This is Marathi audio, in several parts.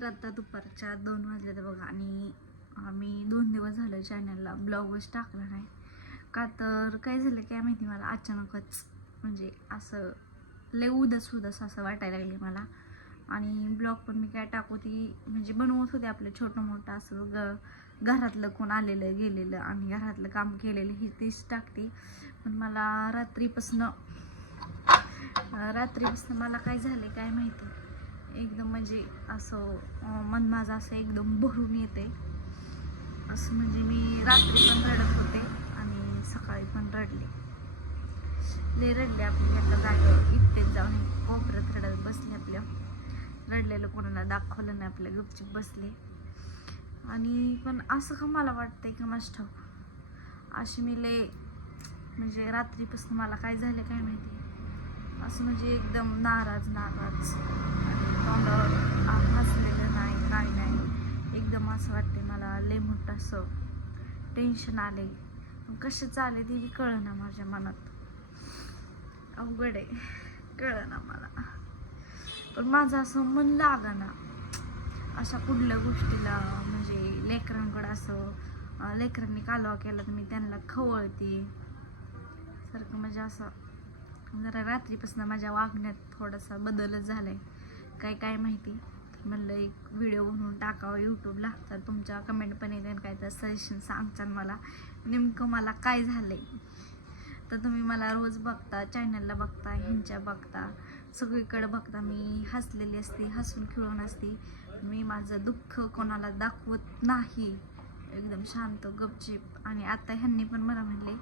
तर आता दुपारच्या दोन वाजले तर बघा आणि आम्ही दोन दिवस झालं चॅनलला ब्लॉगच टाकला नाही का तर काय झालं काय माहिती मला? अचानकच म्हणजे असं लय उदास उदास असं वाटायला लागले मला. आणि ब्लॉग पण मी काय टाकू ती म्हणजे बनवत होते आपलं छोटं मोठं असं ग घरातलं कोण आलेलं गेलेलं आणि घरातलं काम केलेलं हे तेच टाकते. पण मला रात्रीपासनं रात्रीपासनं मला काय झाले काय माहिती? एकदम म्हणजे असं मन माझं असं एकदम भरून येते असं म्हणजे मी रात्री पण रडत होते आणि सकाळी पण रडले. ले रडले आपल्या आपल्या जागेवर एकटेच जाऊन कोपऱ्यात रडत बसले आपल्या. रडलेलं कोणाला दाखवलं नाही आपल्या गुपचूप बसले. आणि पण असं का मला वाटतंय की मस्त. ठाऊक अशी मी लय म्हणजे रात्रीपासून मला काय झालं काय माहिती. असं म्हणजे एकदम नाराज नाराज. तोंडावर आ- हसलेलं नाही काय नाही. एकदम असं वाटते मला लय मोठं असं टेन्शन आले कसे चाले ते कळना माझ्या मनात. अवघड आहे. कळना मला. पण माझं असं मन ना अशा कुठल्या गोष्टीला म्हणजे लेकरांकडं असं लेकरांनी कालवा केला तर मी त्यांना खवळते. सारखं म्हणजे असं जरा रात्रीपासून माझ्या वागण्यात थोडासा बदलच झाला आहे काय काय माहिती? तर म्हणलं एक व्हिडिओ बनवून टाकावं यूट्यूबला तर तुमच्या कमेंट पण येते काय तर सजेशन सांगचाल मला. नेमकं मला काय झालं आहे तर तुम्ही मला रोज बघता चॅनलला बघता ह्यांच्या बघता. सगळीकडे बघता. मी हसलेली असते हसून खिळून असते. मी माझं दुःख कोणाला दाखवत नाही. एकदम शांत गपचीप. आणि आता ह्यांनी पण मला म्हणले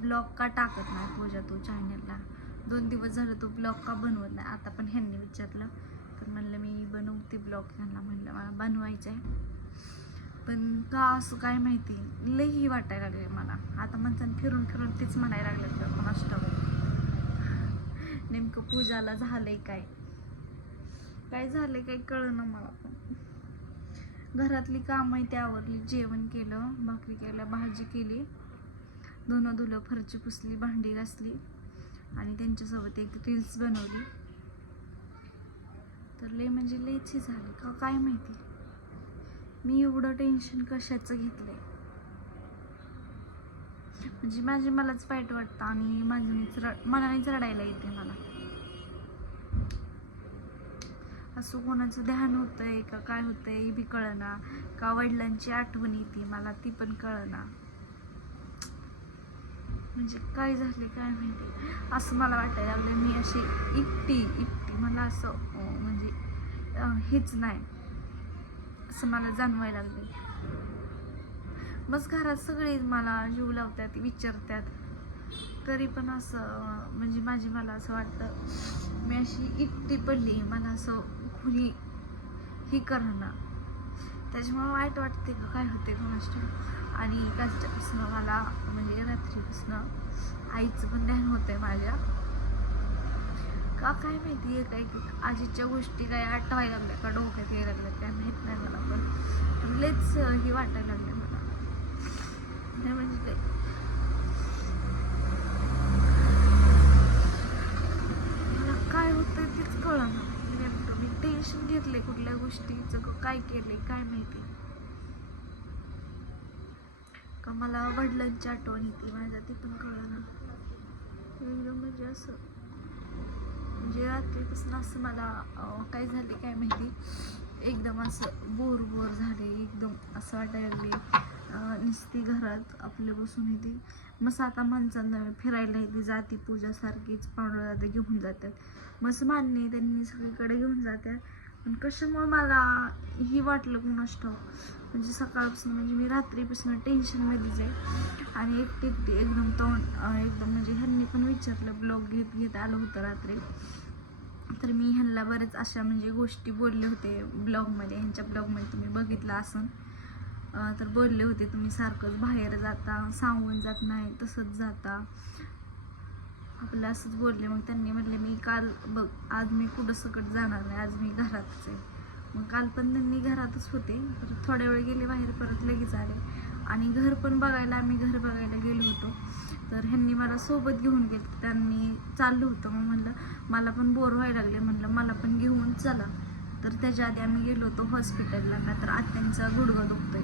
ब्लॉग का टाकत नाही पूजा तू चॅनलला दोन दिवस झालं तो ब्लॉग का बनवत नाही. आता पण ह्यांनी विचारलं. तर म्हणलं मी बनवते ब्लॉग. ह्यांना म्हणलं मला बनवायचं आहे पण का असं काय माहिती? लईही वाटायला लागले मला. आता म्हणतात फिरून फिरून तेच म्हणायला लागलं तर नेमकं पूजाला झालंय काय? काय झालंय काय कळलं मला पण. घरातली कामं आहे त्यावरली. आवरली जेवण केलं भाकरी केलं भाजी केली. धुणं धुलं फरची पुसली भांडी घासली. आणि त्यांच्यासोबत एक रील्स बनवली. तर लय म्हणजे लयच झाली. का काय माहिती? मी एवढं टेन्शन कशाचं घेतलंय? म्हणजे माझे मलाच वाईट वाटतं आणि माझी मीच रड मनानेच रडायला येते मला. असं कोणाचं ध्यान होतंय का काय होतंय बी कळना. का वडिलांची आठवण येते मला ती पण कळना. म्हणजे काय झाले काय माहिती. असं मला वाटायला लागलं मी अशी एकटी एकटी. मला असं म्हणजे हेच नाही. असं मला जाणवायला लागले बस घरात सगळे मला जीव लावतात विचारतात. तरी पण असं म्हणजे माझी मला असं वाटतं मी अशी एकटी पडली मला असं खुली ही करणं त्याच्यामुळे वाईट वाटते का काय होते कोणाष्ट आणि कालच्यापासून मला म्हणजे रात्रीपासून आईचं पण ध्यान होतं आहे माझ्या. का काय माहिती आहे काय की आजीच्या गोष्टी काय आठवायला लागल्या का डोक्यात यायला लागल्या काय माहीत नाही मला पण. पण हे ही वाटायला लागलं मला नाही म्हणजे काय मला काय होतं तेच कळना नेमकं मी टेन्शन घेतले कुठल्या गोष्टीचं का काय केले काय माहिती? का मला वडिलांची आठवण येते माझ्या ती पण ना एकदम म्हणजे असं म्हणजे रात्रीपासून असं मला काय झाले काय माहिती? एकदम असं बोर बोर झाले एकदम असं वाटायला लागले अं, नुसती घरात आपले बसून येते मस्त आता माणसांना फिरायला येते जाती पूजासारखीच पाहुणा घेऊन जातात. मस्त मान्य त्यांनी सगळीकडे घेऊन जातात. पण कशामुळे मला ही वाटलं कुणास म्हणजे सकाळपासून म्हणजे मी रात्रीपासून टेन्शनमध्येच आहे. आणि एकटी एकटी एकदम तोंड एकदम म्हणजे ह्यांनी पण विचारलं ब्लॉग घेत घेत आलो होतं रात्री. तर मी ह्यांना बरेच अशा म्हणजे गोष्टी बोलले होते ब्लॉगमध्ये ह्यांच्या ब्लॉगमध्ये तुम्ही बघितलं असन. तर बोलले होते तुम्ही सारखंच बाहेर जाता सांगून जात नाही तसंच जाता. आपलं असंच बोलले मग त्यांनी म्हटले मी काल बघ आज मी कुठं सकट जाणार नाही आज मी घरातच आहे. मग काल पण त्यांनी घरातच होते. परत थोड्या वेळ गेले बाहेर परत लगेच आले. आणि घर पण बघायला आम्ही घर बघायला गेलो होतो. तर ह्यांनी मला सोबत घेऊन गेले. त्यांनी चाललं होतं. मग म्हणलं मला पण बोर व्हायला लागले. म्हणलं मला पण घेऊन चला. तर त्याच्या आधी आम्ही गेलो होतो हॉस्पिटलला. का तर आत्यांचा गुडघा दुखतोय.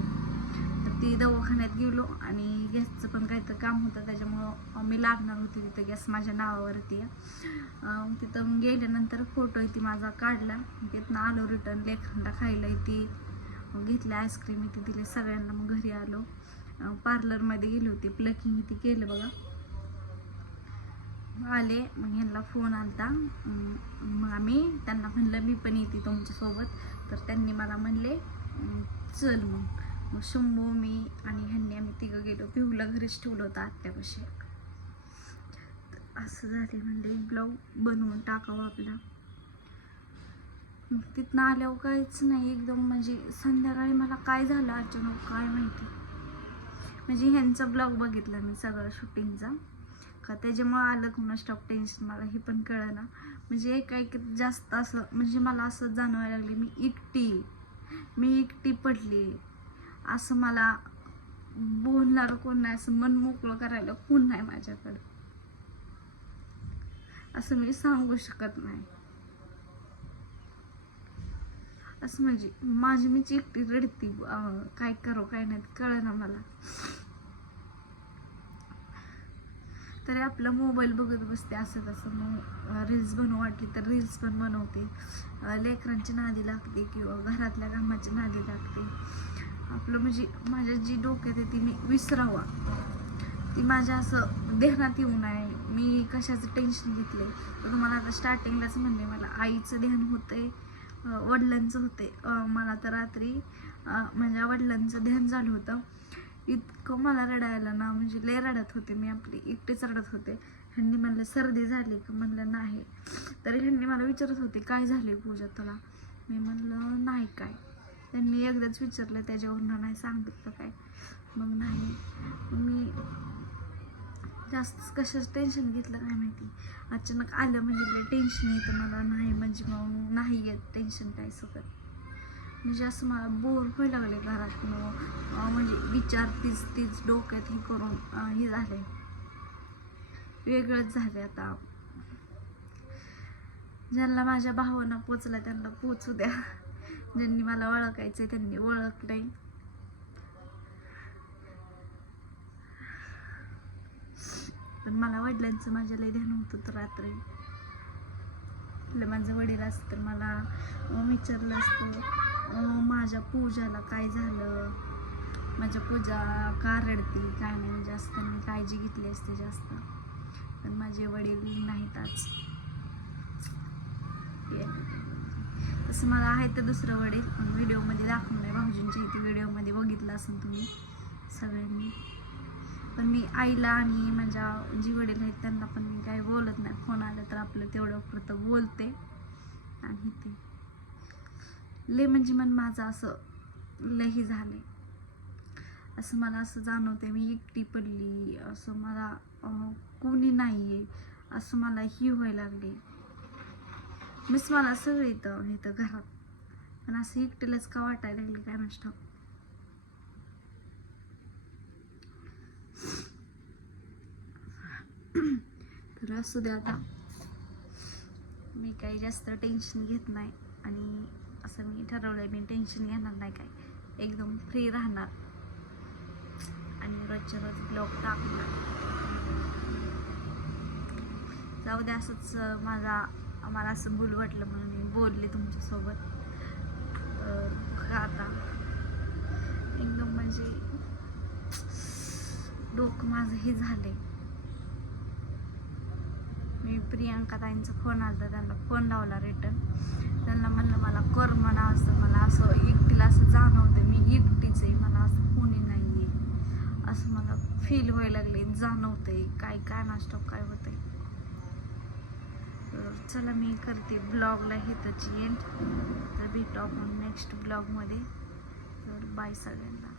ती दवाखान्यात गेलो आणि गॅसचं पण काहीतरी काम होतं त्याच्यामुळं मी लागणार होती तिथं. गॅस माझ्या नावावरती तिथं गेल्यानंतर फोटो ती माझा काढला. तिथनं आलो रिटर्न लेखनला खायला ती घेतलं आईस्क्रीम इथे दिले सगळ्यांना. मग घरी आलो. पार्लरमध्ये गेली होती. प्लकिंग इथे केलं बघा. आले. मग ह्यांना फोन आलता. मग आम्ही त्यांना म्हणलं मी पण येते तुमच्यासोबत. तर त्यांनी मला म्हणले चल मग. मग शंभू मी आणि ह्यांनी आम्ही तिघं गेलो. पिऊला घरीच ठेवलं होतं आत्यापाशी. तर असं झाले म्हणजे ब्लाऊज बनवून टाकावं आपला. मग तिथनं आल्यावर काहीच नाही. एकदम म्हणजे संध्याकाळी मला काय झालं अचानक काय माहिती. म्हणजे ह्यांचा ब्लॉग बघितला मी सगळं शूटिंगचा. का त्याच्यामुळं आलं कोणा स्टॉप टेन्शन मला हे पण कळलं ना म्हणजे एक एक जास्त असं म्हणजे मला असं जाणवायला लागले मी एकटी. मी एकटी पडली. असं मला बोलणारं कोण नाही असं मन मोकळं करायला कोण नाही माझ्याकडे. असं मी सांगू शकत नाही. असं म्हणजे माझी मी एकटी रडती काय करो काय नाही कळ ना मला. तरी आपला मोबाईल बघत बसते असं तसं मग रील्स बनवू वाटली तर रील्स पण बनवते. लेकरांची नादी लागते किंवा घरातल्या कामाची नादी लागते. आपलं म्हणजे माझ्या जी डोक्यात आहे ती मी विसरावा. ती माझ्या असं ध्यानात येऊ नये. मी कशाचं टेन्शन घेतले तर तुम्हाला आता स्टार्टिंगलाच म्हणले मला आईचं ध्यान होतंय वडिलांचं होते मला तर रात्री माझ्या म्हणजे वडिलांचं ध्यान झालं होतं. इतकं मला रडायला ना म्हणजे लय रडत होते मी आपली एकटेच रडत होते. ह्यांनी म्हणलं सर्दी झाली का? म्हणलं नाही. तरी ह्यांनी मला विचारत होते काय झाले पूजा तुला? मी म्हणलं नाही काय. त्यांनी एकदाच विचारलं त्याच्यावरनं नाही सांगितलं काय? मग नाही. मी जास्त कशाचं टेन्शन घेतलं काय माहिती. अचानक आलं म्हणजे लय टेन्शन येतं मला. नाही म्हणजे मग नाही येत टेन्शन काय सगळं म्हणजे असं मला बोर व्हायला लागले घरात म्हणजे विचार तीच तीच डोक्यात हे करून हे झाले वेगळंच झाले आता. ज्यांना माझ्या भावना पोचला त्यांना पोचू द्या. ज्यांनी मला ओळखायचं त्यांनी ओळखलंय. पण मला वडिलांचं माझ्या लय ध्यान होत होतं रात्री. आपलं माझं वडील असतं तर मला विचारलं असतं माझ्या पूजाला काय झालं? माझ्या पूजा का रडते? काय नाही म्हणजे असं त्यांनी काळजी घेतली असते जास्त. पण माझे वडील नाहीत आज. तसं मला आहे तर दुसरं वडील. पण व्हिडिओमध्ये दाखवून आहे. भाऊजींच्या इथे व्हिडिओमध्ये बघितलं असेल तुम्ही सगळ्यांनी. पण मी आईला आणि माझ्या जी वडील आहेत त्यांना पण मी काही बोलत नाही. फोन आला तर आपलं तेवढं पुरतं बोलते. आणि ते. ले म्हणजे मन माझं असं लही झाले असं मला असं जाणवते मी एकटी पडली. असं मला कोणी नाही आहे असं मला ही व्हायला लागले मीच मला सगळं येतं इथं घरात. पण असं एकटीलाच का वाटायला लागले काय म्हणतो तर असू द्या आता. मी काही जास्त टेन्शन घेत नाही आणि असं मी ठरवलंय मी टेन्शन घेणार नाही काय एकदम फ्री राहणार. आणि रोजच्या रोज ब्लॉग टाकणार. जाऊ द्या असंच माझा मला असं भूल वाटलं म्हणून मी बोलले तुमच्यासोबत. तर आता. एकदम म्हणजे डोकं माझं हे झालंय. मी प्रियांका ताईंचा फोन आला त्यांना फोन लावला रिटर्न त्यांना म्हणलं मला कर म्हणा असं मला असं एकटीला असं जाणवतं मी एकटीच आहे मला असं कोणी नाही आहे असं मला फील व्हायला लागले जाणवतंय काय काय नाश्ता काय होतंय. तर चला मी करते ब्लॉगला हे त्याची एंड तर भेटू आपण नेक्स्ट ब्लॉगमध्ये. तर बाय सगळ्यांना.